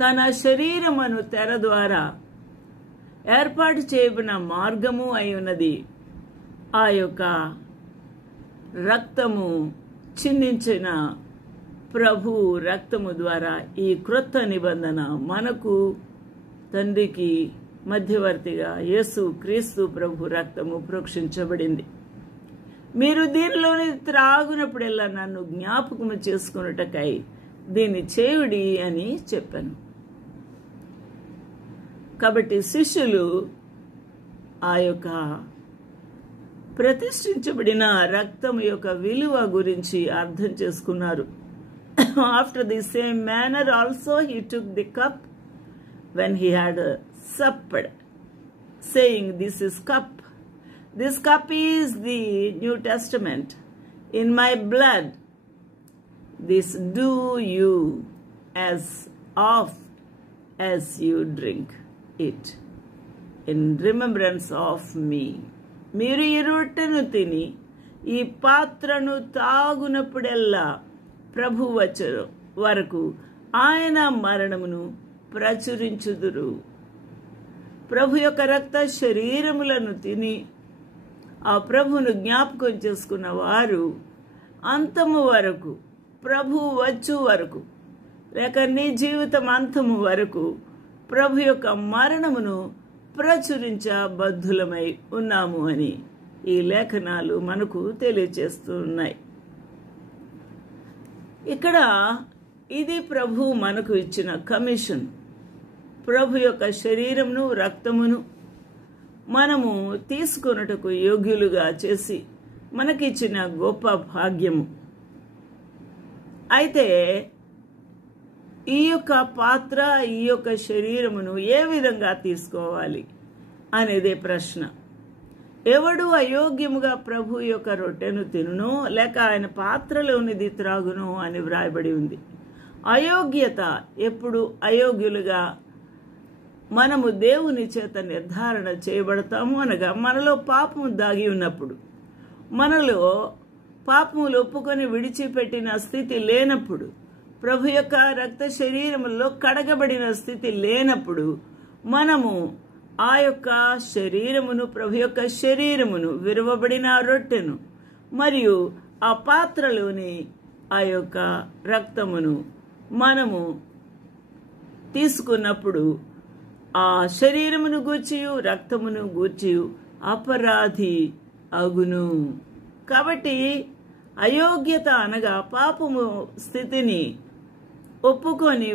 తన శరీరమును తెర ద్వారా ఏర్పాటు చేయబడిన మార్గము అయి ఉన్నది. ఆ యొక్క రక్తము చిందించిన ప్రభు రక్తము ద్వారా ఈ క్రొత్త నిబంధన మనకు తండ్రికి మధ్యవర్తిగా యేసు క్రీస్తు ప్రభు రక్తము ప్రోక్షించబడింది. మీరు దీనిలోని త్రాగునప్పుడెల్లా నన్ను జ్ఞాపకము చేసుకున్నటకై దీన్ని చేయుడి అని చెప్పాను. కాబట్టి శిష్యులు ఆ యొక్క ప్రతిష్ఠించబడిన రక్తం యొక్క విలువ గురించి అర్థం చేసుకున్నారు. After the same manner also he took the cup when he had supped, saying, "This is cup. This cup is the New Testament in my blood. This do you as oft as you drink it in remembrance of me." మీరు ఈ రొట్టెను తిని ఈ పాత్రను తాగునప్పుడెల్లా ప్రభు వచ్చే వరకు ఆయన మరణమును ప్రచురించుదురు. ప్రభు యొక్క రక్త శరీరములను తిని ఆ ప్రభును జ్ఞాపకం చేసుకున్న వారు అంతము వరకు, ప్రభు వచ్చు వరకు, లేక నీ జీవితం అంతము వరకు ప్రభు యొక్క మరణమును ప్రచురించబద్ధులమై ఉన్నాము అని ఈ లేఖనాలు మనకు తెలియచేస్తున్నాయి. ఇక్కడ ఇది ప్రభు మనకు ఇచ్చిన కమిషన్. ప్రభు యొక్క శరీరమును రక్తమును మనము తీసుకొనుటకు యోగ్యులుగా చేసి మనకిచ్చిన గొప్ప భాగ్యము. అయితే ఈ యొక్క పాత్ర, ఈ యొక్క శరీరమును ఏ విధంగా తీసుకోవాలి అనేదే ప్రశ్న. ఎవడు అయోగ్యముగా ప్రభు యొక్క రొట్టెను తినునో లేక ఆయన పాత్రలోనిది త్రాగునో అని వ్రాయబడి ఉంది. అయోగ్యత ఎప్పుడు అయోగ్యులుగా మనము దేవుని చేత నిర్ధారణ చేయబడతాము అనగా మనలో పాపము దాగి ఉన్నప్పుడు, మనలో పాపములు ఒప్పుకొని విడిచిపెట్టిన స్థితి లేనప్పుడు, ప్రభు యొక్క రక్త శరీరములో కడగబడిన స్థితి లేనప్పుడు మనము ఆ యొక్క శరీరమును, ప్రభు యొక్క శరీరమును, విరువబడిన రొట్టెను మరియు ఆ పాత్రలోని ఆ యొక్క రక్తమును మనము తీసుకున్నప్పుడు ఆ శరీరమును గూర్చియు రక్తమును గూర్చియు అపరాధి అగును. కాబట్టి అయోగ్యత అనగా పాపము స్థితిని ఒప్పుకొని